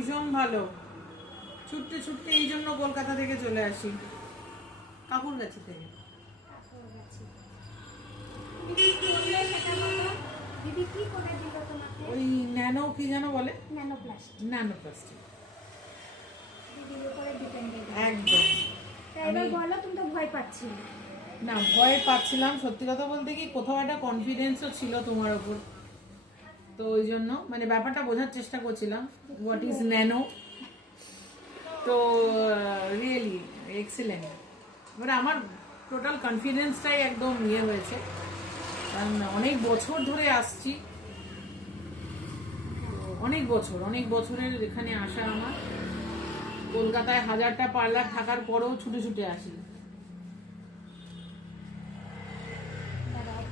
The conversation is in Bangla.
ভীষণ ভালো। ছুটতে ছুটতে এই জন্য কলকাতা থেকে চলে আসি, কাকুরগাছি থেকে। দিদি কি করে দিল তোমাকে? ওই ন্যানো কি যেন বলে, ন্যানোপ্লাস্টিক দিদির উপরে ডিপেন্ডেন্ট একদম। এবার বলো, তুমি তো ভয় পাচ্ছিলে। না, ভয় পাচ্ছিলাম, সত্যি কথা বলতে কি কোথাও একটা কনফিডেন্সও ছিল তোমার ওপর, তো ওই জন্য মানে ব্যাপারটা বোঝার চেষ্টা করছিলাম হোয়াট ইজ ন্যানো। তো রিয়েলি এক্সিলেন্ট, মানে আমার টোটাল কনফিডেন্সটাই একদম ইয়ে হয়েছে, কারণ অনেক বছর ধরে আসছি, অনেক বছরের এখানে আসা আমার। কলকাতায় 1000টা পার্লার থাকার পরেও ছুটে ছুটে আসি। দাঁড়াও,